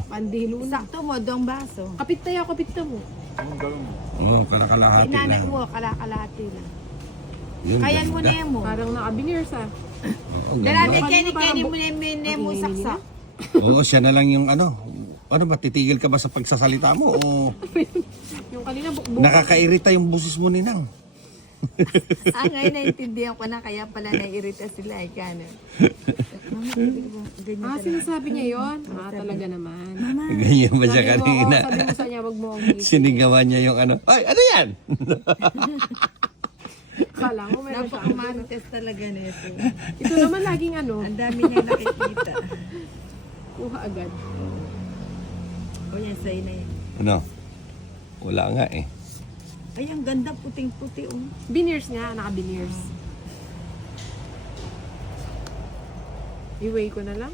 Pandilo na. Sakto mo, doong baso. Kapit tayo, kapit na mo. Oo, kalakalahati Inanak lang. mo, kalakalati lang. Yun, Kayan mo ganda. na yan mo. Parang naka-veneers ah. Oo, ganda. Dalabi, Parang kani mo Ang mo ingay saksak. Oo, siya na lang yung ano. Ano ba, titigil ka ba sa pagsasalita mo? O Yung kanina bukbuk. nakakairita yung busis mo, Ninang? Ngayon naintindihan ko na kaya pala naiirita sila. Kano. Sinasabi niya yon. Talaga naman. Ganyan ba siya kanina? Sabi mo sa niya, wag mo akong Sinigawan niya yung ano. Ay, ano yan? Kala mo meron siya. Napaka-marites talaga nito. Ito naman laging ano, Ang dami niya nakikita. kuha agad. O yan, sa'yo na yan. Ano? Wala nga eh. Ay, ang ganda, puting-puti. Oh. Veneers nga, naka-veneers. I-weigh ko na lang.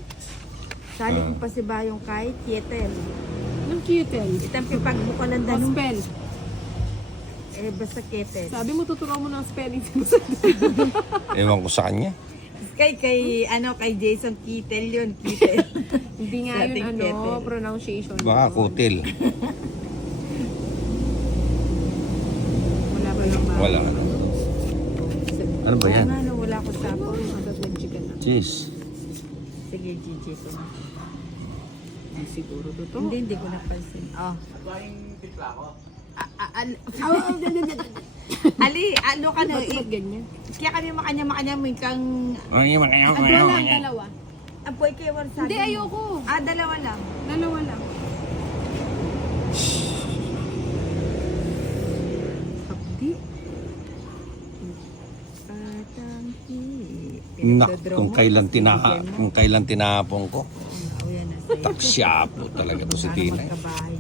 Sali mo pa si Bayong kahit kietel. Anong cutel? Itang pipagbuka ng O danong. spell. Basta kietel. Sabi mo, tuturuan mo ng spelling. Ewan ko sa kanya. Kay Jason Kietel yun. Kietel. Hindi nga Sa yun, ating cutel. pronunciation. Baka kutil. Wala ba lang ba? Wala. Ano ba yan? Ano, wala ko sapo. Agad nag-chicken na. Cheese. Sige, Gigi ko na. Siguro to. Hindi ko napansin. Oh. Ali, ano ka na? Ba't ganyan? Kaya kami makanya-makanya mo kang Ay, makayaw, Ang makayaw, lang, makayaw. dalawa. apoy kay Warsabi. Hindi, ayoko. Dalawa lang. Dalawa lang. Abdi. Patangki. Nak, kung kailan tinapon ko. Oh, yan na sa'yo. Taksyapo talaga to si Tina. Magkabahay.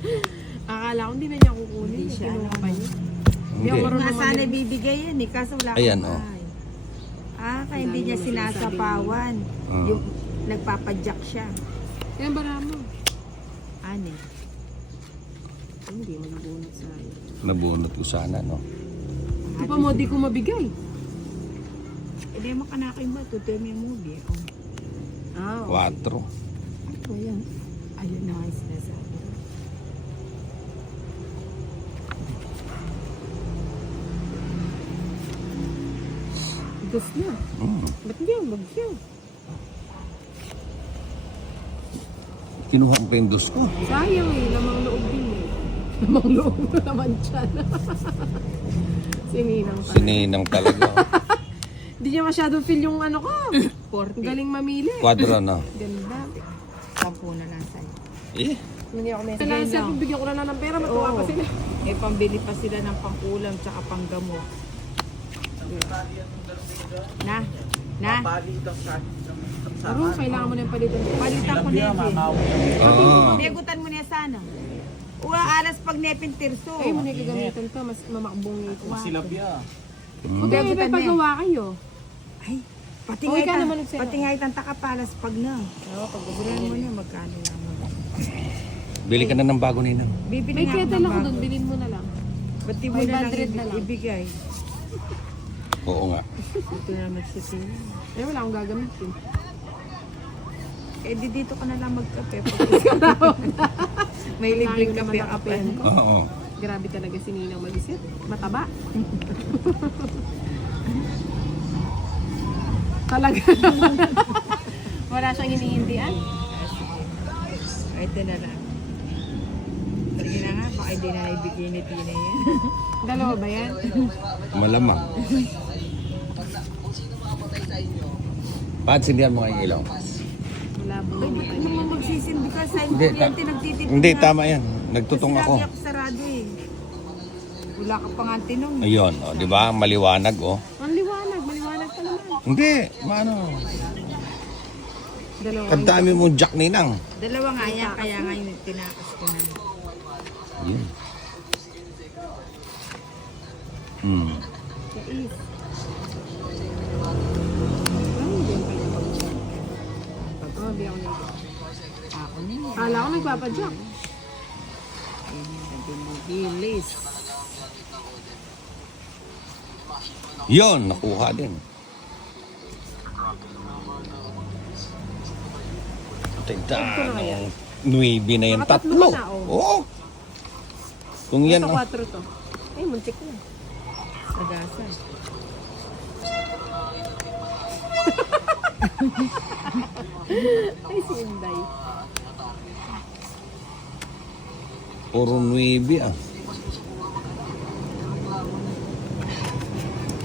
Akala ko hindi na niya kukunin. Hindi siya, Kinuha ano, pa niya. Hindi. Ako rin Nga naman sana yun. bibigay yan eh, kaso wala Ayan, akong oh. bahay. Kaya hindi niya sinasapawan. Yung nagpapadyak siya. Yan ba mo? Ano? Hindi, magbunot sa akin. Nabunot ko sana, no? Ito pa mo, di ko mabigay. Hindi mo kanakain ba? Tutuloy mo yung movie. Oh. 4. Ito yan. Ayun na nga yung sinasabi. Dos na. Ba't hindi yung bagyo? Kinuha ko pa yung dos ko. Sayang eh, lamang loob din eh. Lamang loob naman dyan. Sininang talaga. Sininang talaga. Hindi niya masyadong feel yung ano ko. 40. Galing mamili. Kwadro, no? Ganda. 10 na lang sa'yo. Eh, Hindi ako message. Kailangan sir, kung bigyan ko na lang ng pera, matuwa pa Oo. sila. Pambili pa sila ng pang-ulam tsaka panggamot. Na? Pero kailangan mo na yung palitan. Palitan ko na yun. oo. Negutan mo na sana. Ula, alas pag nepin tirso. Ay, mo na gagamitan to, mas mamakbong ito. Mm. Okay, may pagawa kayo. Ay, pati Okay ka naman nagseno. pati nga itang takapalas pag na. Oo, pag gubulan mo na, magkano lang mo. Bili ka na ng bago, Ninang. Bibili May nga ako kettle ng ako bago. doon, bilhin mo na lang. Ba't di mo na lang 500 na lang. ibigay? Oo nga. Ito naman si Tina. Eh, wala akong gagamitin. Di dito ka na lang magkape. May libreng Layo naman kape ang ka pa. kapehan ko. Oo. Grabe talaga si Ninang mag-isip. Mataba. Talaga. Wala siyang iniindian. Ito na lang. Sige na nga, baka hindi na naibigay ni Tina yan. Dalawa ba yan? Malamang. Pat, sindihan mo kayong ilaw. Wala po. Hindi ka naman magsisindi ka sa Hindi, kuryente, nagtitipid Hindi, na. tama yan. Nagtutong Kasi ako. lagi ako sarado eh. Wala ka pa nga tinong. Ayun, oh, di ba? Maliwanag, oh. Ang liwanag. Maliwanag pa naman. Hindi, ano. Dalawa. Ang dami mong jack, Ninang. Dalawa nga yan, kaya nga yung tinakas ko na. Yun. Hmm. Kais. Ano yun pala pag-check? Oh, di ako nito. Ako na yun. Kala ko nagpapadyak. Bilis. Yun, nakuha din. Tingnan. 9 na yan, Nakatatlo tatlo. ka na, oh. Oo. Kung yan, Ito, oh. 4 to. Ay, muntik na. Sagasa. Ay, si Inday. Puro 9 ah.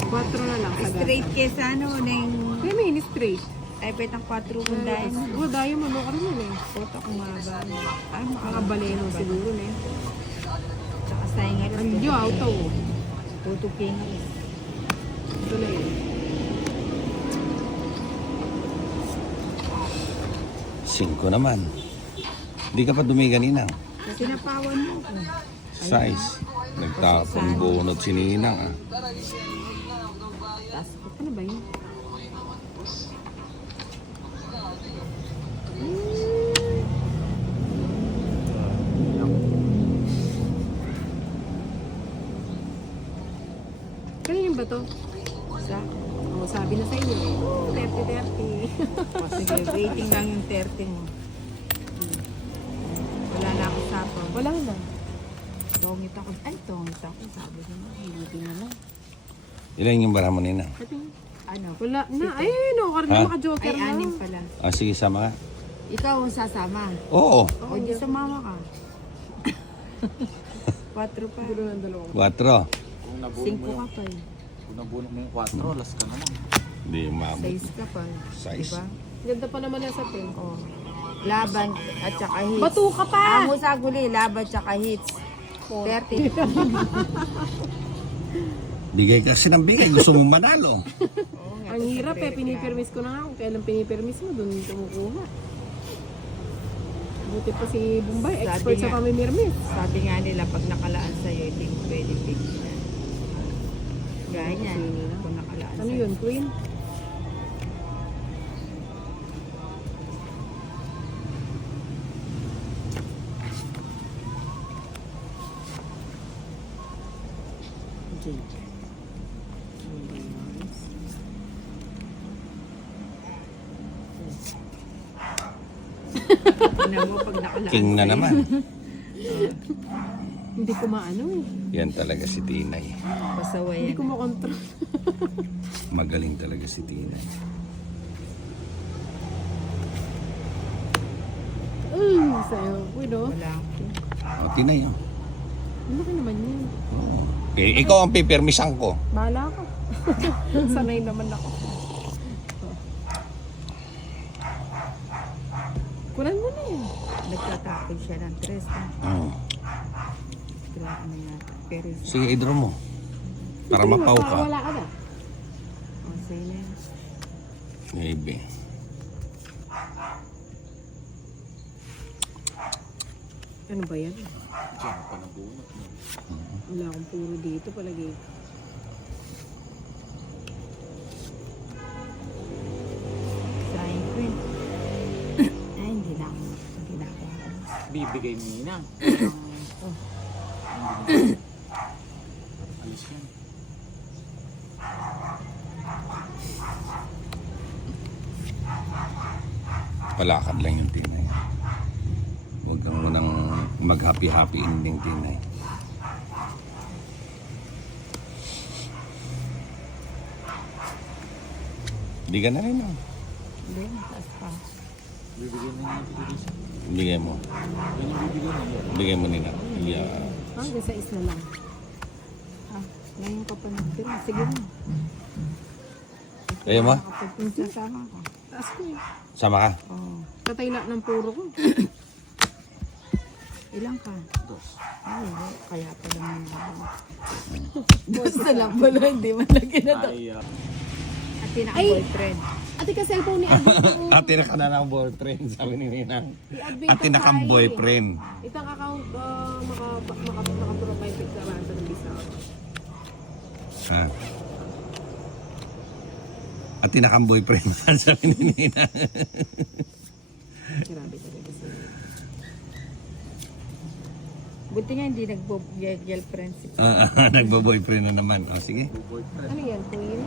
4 na lang. Sagasa. Straight kesa ano, neng... Kaya may ini-straight. Ay, betang 4 kung dahil. Oo, dahil mo, ka rin yun eh. Puto kung maba. Ay, Mga baleno siguro na eh. Tsaka sayang nga. Ang diyo, auto. Tutuking. Ito na yun. 5 naman. Hindi ka pa dumi kanina. Sinapawan mo. Size. Nagtapon bunot si Ninang ah. Ano ba yun? Kanina ba to? Sa? Oo, sabi na sa inyo. 30-30. O, sige, waiting lang yung 30 mo. Wala na ako sapaw. Wala na. Tongit ako. Ay, tongit ako. Sabi ko na, hindi na lang. Ilan yung bara mo Ninang? Ano? Wala na. Ay, no. Karna Ha? maka-joker Ay, na. 6 pala. Ah, sige, sama ka. Ikaw ang sasama. Oo. O, di sumama ka. 4 pa. Siguro ng dalawang. 4. 5 ka pa. Kung nabunok mo yung 4, last ka naman. Hindi umabot. 6 ka pa. Size. Diba? Ganda pa naman yan sa pen. O. Laban at saka hits. Bato ka pa! Amo sa guli, laban at saka hits. 30. Bigay kasi ng bigay. Gusto mong manalo. Ang hirap eh. Pinipirmis ko na nga. Kung kailan pinipirmis mo, doon kumukuha. Buti pa si Bombay. Expert Sabi sa nga. pamimirmis. Sabi nga nila, pag nakalaan sa'yo, hindi mo pwede fix yan. Gaya niyan, kung nakalaan Ano sa'yo. yun, Queen? Jake. Ano mo pag nakalaan King na sa'yo? naman. Hindi ko maano eh. Yan talaga si Tinay. Pasaway Hindi yan. ko makontrol. Magaling talaga si Tinay. Sa'yo, Queen, oh. Wala ako. O, Tinay oh. Laki naman yun. Oo. Eh, ikaw ang pipirmisan ko. Bahala ka. Sanay naman ako. Kunan mo na yun. Nagtatapon siya ng tres. Grabe na yata. Pero Sige, idro mo. Para mapaw ka. Wala ka na. oh, sige. Maybe. Ano ba yan? Diyan pa nabunok mo. Wala akong puro dito palagi. Sayang ko yun. Ay, hindi na ako. Hindi na ako. Bibigay mo yun ah. Alis yan. Palakad lang yung Tinay. Huwag kang munang mag-happy-happy ending, Tinay. Hindi ka na rin, oh. Hindi, mataas pa. Bibigay mo yung bibigay siya. Bigay mo. Yan yung bibigay mo. Bigay mo nila. Yeah. Hanggang sa isla lang. Ah, ngayon ka pa nagtira. Sige mo. Kaya mo? Kapag sasama ka. Taas ko eh. Sama ka. Oo. Tatay lang ng puro ko. Ilang ka? 2. Ay, kaya pala mo. Basta lang pala, hindi man lagi na to. Ay, At pinaka-boyfriend. Ate ka cellphone ni Ate. Ate na ka na ng boyfriend, sabi ni Ninang. I-advent Ate ka na kang tayo eh. boyfriend. Itang account maka-provide ka naman sa visa. Ha? Ate na kang boyfriend, sabi ni Ninang. Grabe talaga siya. Buti nga hindi nag-girlfriend si Nagbo-boyfriend na naman. O, sige. boyfriend. Ano yan, Queen?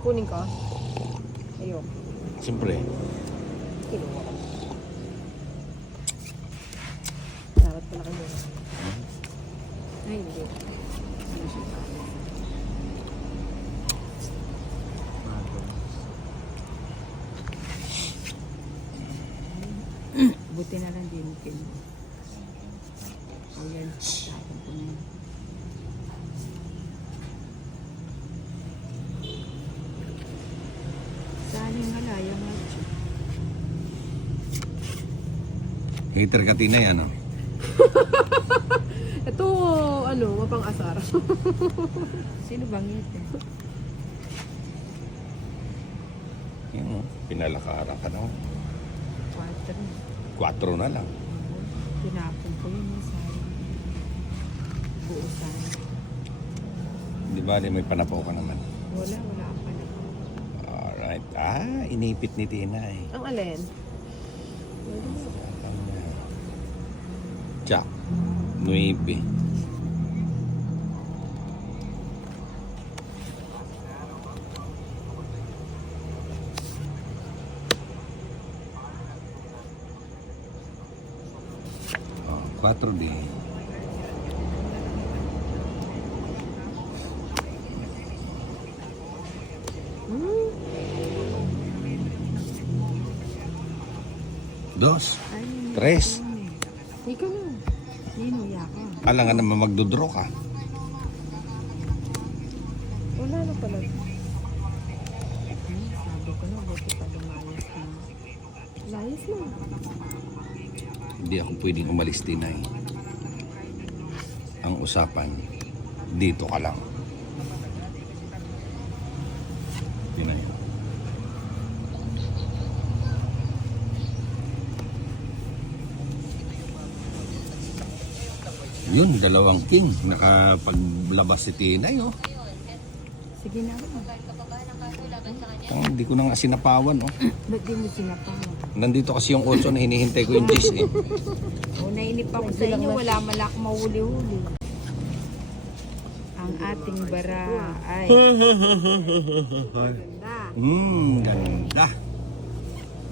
Kunin ko? Ayoko. Siyempre. Kinuha ko. Palaki mo. Ay, hindi. Ano siya? Buti na lang din kin. Ayan, tapon ko na. Saan yung malaya nga siya? Hater ka tinay, ano? Ito, ano, mapang-asar. Sino bang ito? Yung pinalakaran ka na. 4. 4 na lang. Tinapon ko yun sa buo sana. Di ba, may panapaw ka naman. Wala pa na. Alright. Inipit ni Tinay. Ang alin? Jack. 9. Oh, 4 din. Dos. Ay, Tres. Ikaw na. Nino, yaka. Alangan naman magdodraw ka. Wala na pala. Sabi ko na, buti pa lumayas na. Layas mo. Hindi ako pwedeng umalis, Tinay. Ang usapan, dito ka lang. Tinay. Yun, 2 king. Nakapaglabas si Tinay, oh. Sige na. Hindi ko na nga sinapawan, oh. Ba't di mo sinapaw? Nandito kasi yung 8 na hinihintay ko yung 10, eh. O, nainip ako sa inyo, wala malak mahuli-huli. Ang ating bara ay Ganda.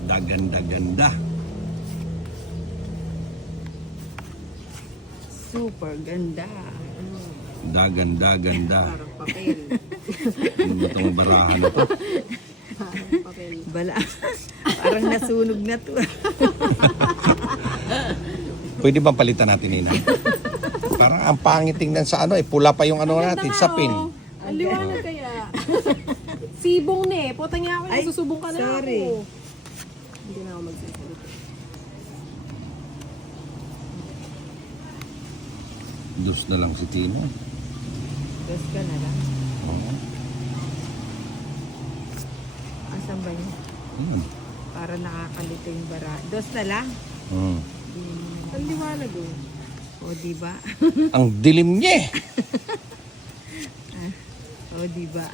Ganda. Ganda. super ganda. Ganda. Parang papel. Ano ba itong barahan na to? Parang papel. Bala. Parang nasunog na to. Pwede bang palitan natin, Nina? Parang ang pangit tingnan sa ano, pula pa yung ano natin, sa pin. Ang liwanag kaya. Sibong na eh. Puta niya ako, Ay, susubong ka na sorry. ako. Hindi na ako magsasalita. Dos na lang si Tino. Dos ka na lang. Oo. Asan ba niya? Yun. Para nakakalito yung bara. Dos na lang. Hmm. Ang liwanag oh. O, diba? Ang dilim niya, eh. O, diba?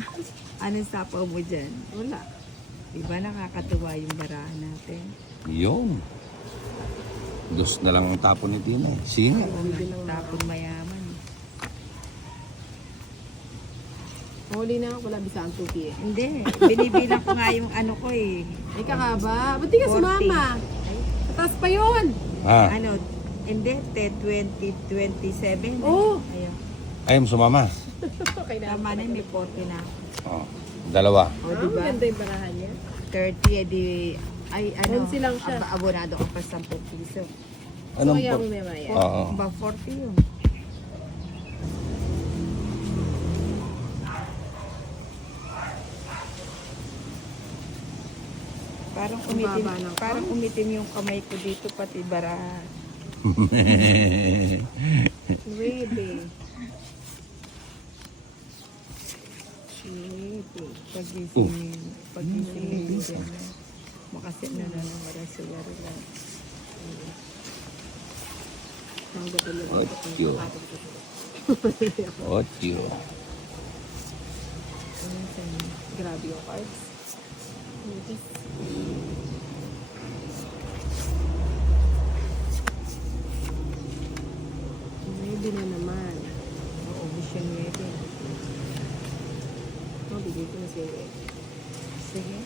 Anong sapaw mo dyan? Wala. Diba nakakatuwa yung barahan natin? Yun. Dos na lang ang tapon ni Tino. Sino? Tapon mayaman. Huli na ako, wala bisaan tuki eh. Hindi. Binibilang ko nga yung ano ko eh. Ay kakaba. Ba't di ka 40. sumama? Tatas pa yun. Ah, Ano? Hindi. 2027. Oo. Ayun. ayun sumama. Okay na. Tama na, may 40 na. Oh. 2. O, Ah, diba? maganda yung barahan niya. 30, edi, ay, ano, 11 lang siya. abonado ka pa 10 piso. Anong So, kaya po? mo may maya. Oo. Ba, 40 yun. Baba ng Parang umitim yung kamay ko dito, pati bara. Ready. Pagising mo dyan. Makasit na lang ng marasayari lang. Ang gabi lang. Otyo. Otyo. Ano sa'yo? Grabe yung cards. Ready na naman. Maubos yung wedding. Mabigay ko na siya. Sige.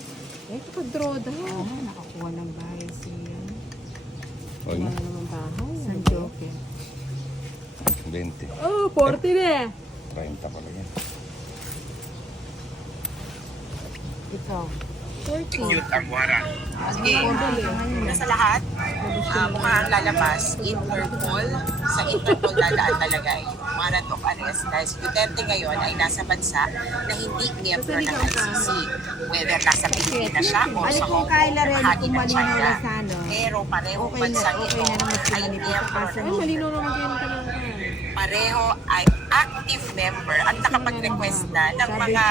Eh, kaka-draw daw. Oo, nakakuha ng bahay siya. Huwag Wala na. naman bahay. San Joke. 20. Oh, 40 na eh. 30 pala yan. Ikaw. 40. Una sa lahat, mukhang lalabas, Interpol. Sa Interpol dadaan talaga yung warrant of arrest dahil si Duterte ngayon ay nasa bansa na hindi miyembro ng ICC. Whether nasa Pilipinas siya o sa Hong Kong, bahagi ng China. Pero parehong bansang ito ay miyembro Ay, ng malino naman kayo ng tanong. pareho ay active member at nakapag-request na ng mga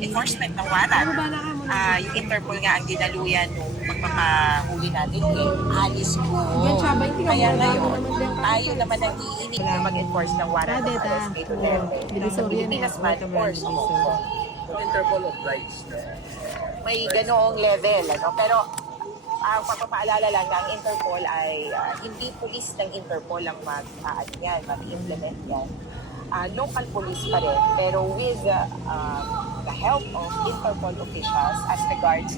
enforcement ng warrant. Bala ka muna. Yung Interpol nga ang dinaluyan nung magpapahuli natin kay Alice Go. Yan, Chaba, hindi ka Kaya wala ngayon, naman din. tayo naman ang iinig na mag-enforce ng warrant of Deta. arrest kay Duterte. Divisoria na. Pilipinas man or sa Hong Kong. May ganoong level, ano? Pero ang pagpapaalala lang na ang Interpol ay hindi pulis ng Interpol ang mag-implement yan. Local police pa rin, pero with the help of Interpol officials as regards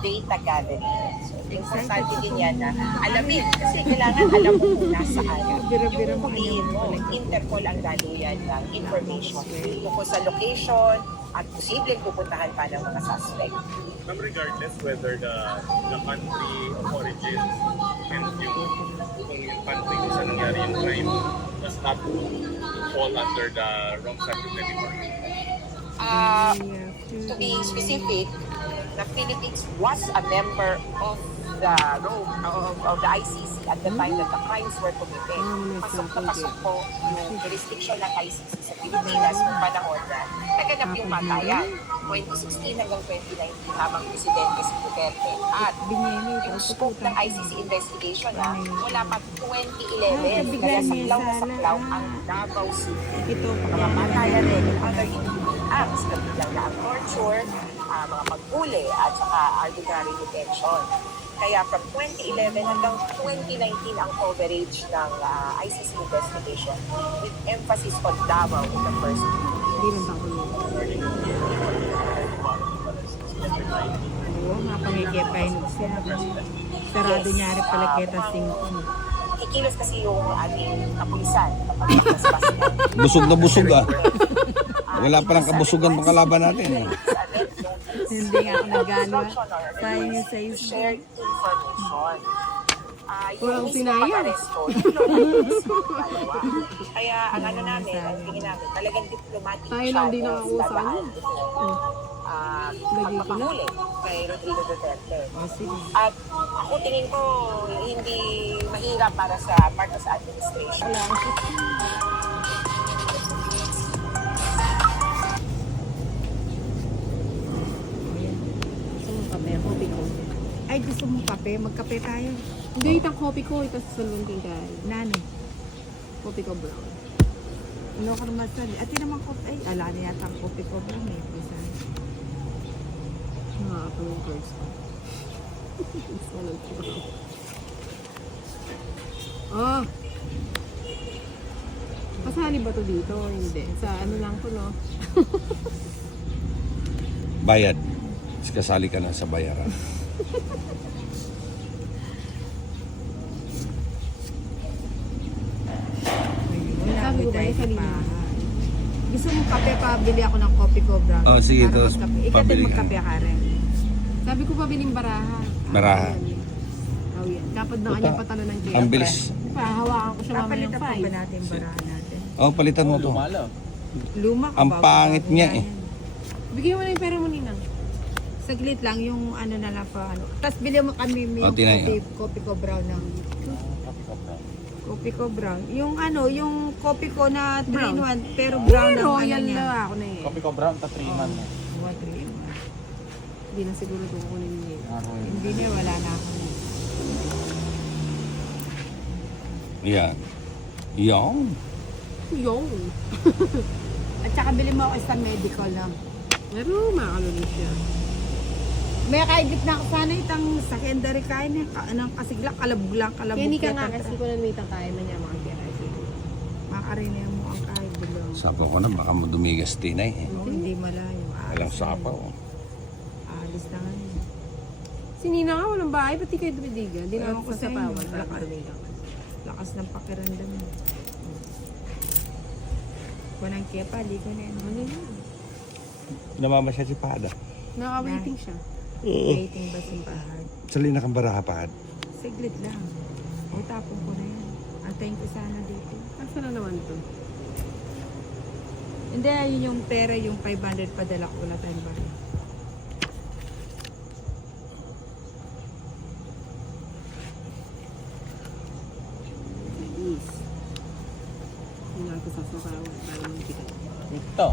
data gathering. So, importante din yan na alamin, kasi kailangan alam mo kung nasaan. Yung huliin mo, Interpol ang daluyan ng information tungkol sa location at posibleng pupuntahan pa ng mga suspect. Regardless whether the country of origin and kung yung country kung saan nangyari yung crime does not fall under the wrong side of the To be specific, the Philippines was a member of the ICC at the time that the crimes were committed. Pasok na pasok po yung jurisdiction ng ICC sa Pilipinas noong panahon na naganap yung matayan. 2016 hanggang 2019 habang presidente si Duterte. At yung scope ng ICC investigation mula pa 2011 kaya saklaw na saklaw ang Davao City. Mga matayan rin, other illegal acts, kabilang na ang torture, mga paghuli at saka arbitrary detention. Kaya from 2011 hanggang 2019 ang coverage ng ICC investigation with emphasis on Davao in the first Hindi rin ba ako yun? Oo, mapangigipay siya. Sarado niya rin pala kita 5. Kikilos kasi yung ating kapulisan kapag nakasbas na. Busog na busog ah. Wala palang kabusugan pang kalaban natin. Hindi nga ako nagano. Sayang yung sa'yo. Shared information. Walang Yung mismo sinayang. pag-aresto, mismo dalawa. Kaya ang ano namin, ang tingin namin, talagang diplomatic Tayo lang din channels nakausa dadaan niya. pagpapahuli kay Rodrigo Duterte. O sige. At ako tingin ko, hindi mahirap para sa part sa administration. Gusto mo kape? Kopi ko. Ay, gusto mo kape? Magkape tayo. Hindi, itang kopi ko. Ito sa lunting kay. Nani? Kopi ko brown. Ano ka naman sali? At yun naman ko, ay, ala na yata ang kopi ko ba? May pisa. Nakakapin yung first time. Gusto ko ng brown. Oh! Kasali ba to dito? Hindi. Sa ano lang to, no? Bayad. Kasali ka na sa bayaran. Wala, Sabi ko ba, tayo salina. pa. Gusto mo kape pa? Bili ako ng kopi ko, bro. Oh, sige, Para tapos magkape. Ikaw din pabili ka. magkape ka rin. Sabi ko pa biling baraha. Baraha. Oh, yan. Dapat na kanya patalo ng kaya. Ang bilis. Hawakan ko siya mamaya Papalitan ng pa ba 5. natin yung barahan natin? Oh, palitan mo to. Lumala. Luma ka Ang ba? pangit niya eh. Bigyan mo na yung pera mo, Ninang. Saglit lang yung ano na lang pa ano. Tapos bili mo kami Oh, yung tinay, kopi ko brown ng kopi ko brown. Yung ano, yung kopi ko na 3 in 1 pero brown ang ano Royal niya. na ako na eh. Kopi ko brown, tatriman mo. 3 in 1. Hindi na siguro ito kukunin niya. Hindi na wala na ako. Yan. Yan. Yung. At saka bili mo ako isang medical lang. Pero makakalunod siya. May kaigit na ako sana itang secondary kain eh. Anong kasigla, kalabog lang, kalabog. Kaya hindi ka nga kasi ko nanwitang kaya man niya makakira. Makarina mo ang kain bilong. Sapaw ko na, baka mo dumigas tinay eh. Hindi malayo. Walang sapaw. Alis na nga yun. Si Nina nga walang bahay, pati kayo dumidigan. Hindi na Ewan ako ko sa inyo, sasapawan. lakas. Lakas ng pakiramdam mo. Kunang kaya pa, di ko na yun. Ano yun? Namamasyal si Pada. Naka-waiting siya. Waiting ba sa bahay? Sali na kang baraha, Pad. Siglit lang. O tapon ko na yan. Antayin ko sana dito. Asa na naman to? Hindi, yun yung pera, yung 500 padala ko na tayong bahay. Please. Hindi na ako sasapawan para magbigat. Ito.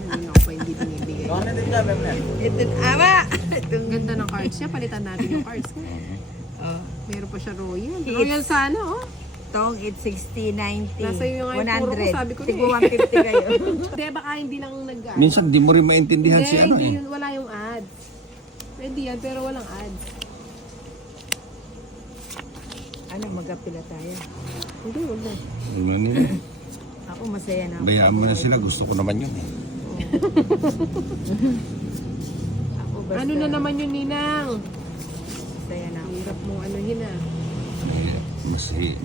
Hindi ako pa hindi binibigay. Ano din ka, Bemner? Ito, ama! Ang ganda ng cards niya. Palitan natin yung cards ko. Oh. Meron pa siya royal. It's- Royal sana, oh. Tong, it's 60, 90, Nasa iyo nga yung puro ko, 100. sabi ko na Tigbo eh. 150 kayo. Hindi, baka hindi lang nag Minsan di mo rin maintindihan si ano hindi eh. yun, wala yung ads. Pwede yan, pero walang ads. Ano, mag-apila tayo. Hindi, wala. Ano nila? Ako masaya na ako. Bayaan mo na sila. Gusto ko naman yun eh. Ako basta, Ano na naman yun, Ninang? masaya na ako. Hirap mo anuhin ah.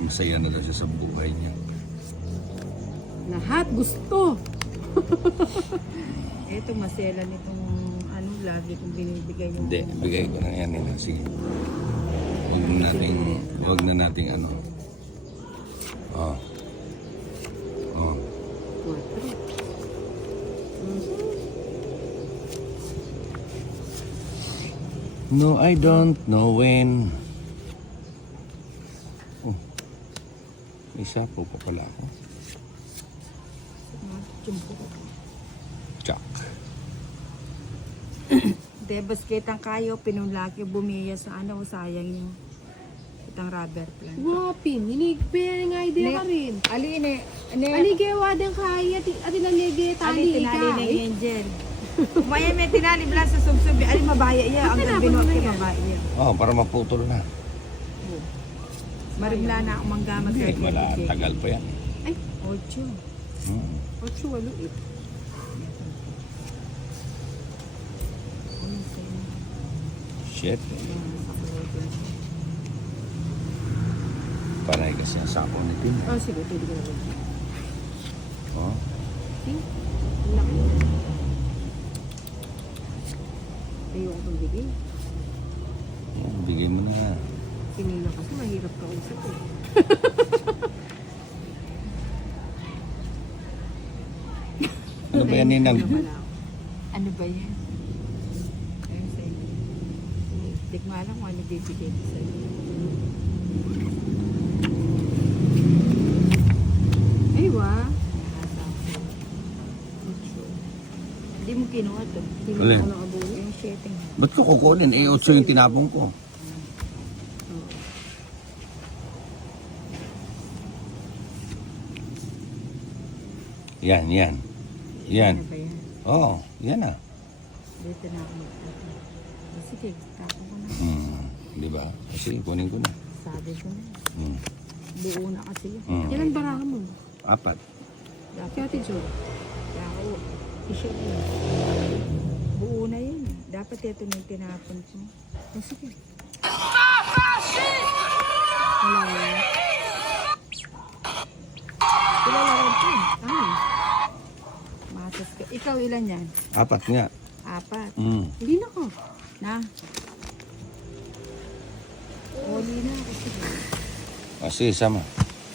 Masaya na daw siya sa buhay niya. Lahat gusto. Ito, masaya lang itong ano, lagi kong binibigay yung... Hindi, bigay ko na yan nila. Sige. Huwag na nating ano. Oh. Oh. No, I don't know when. Oh. May sapo pa pala ako. Chuck. Debas kitang kayo, pinulaki, bumiya sa ano, sayang yung itang rubber plant. Wapin, hinigpin nga idea ka rin. Aline, Aligewa din kaya, at ilalege tali tinali ka. na yung angel. Umaya may tinali bla sa subsubi. Alin mabaya iya, ang binuwag kay mabaya. Oh, para maputol na. Marimla na akong manggamat sa Hindi, wala. tubig. Tagal pa yan. Ay, Ocho. Hmm. 8, 8. Shit. Panay kasi ang sapo ni Tim. Oh, sige, pwede ko naman. Oh. See? Ang laki. Ayoko pang bigay. Yan, bigay mo na. Sinina kasi mahirap ka usap eh. Ano ba yan, Ninang? Ano pala ako? Ano ba yan? Ayun sa inyo. Hindi ko alam kung ano bibigay ko sa inyo. Ay, wa. Hindi mo kinuha to. Hindi mo Alin? ako nakabuli. Yung sheeting. Ba't ko kukunin? Eh, 8 yung tinapong ko. Yan, yan. Yan. Ano ba yan? Oo, yan na. Dito na ako magtapon. Sige, tapon ko na. Di ba? Kasi kunin ko na. Sabi ko na. Hmm. Buo na kasi. Yan ang baraha mo. 4. Si Ate Jo. Kaya ako, i-share yun. Buo na yun. Dapat ito na yung tinapon ko. O sige. Wala na. Sila lang ito. Ay, Matas ka. Ikaw ilan yan? 4 nga. 4. hindi na ko. Na? Huli na ako. Sige. Kasi sama.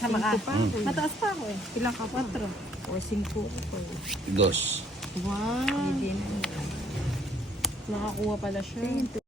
Sama ka. Pa ako. Mataas pa ako eh. Ilang ka pa? 4. O 5 ko. 2. Wow. Hindi na. Nakakuha pala siya. Ayun, 2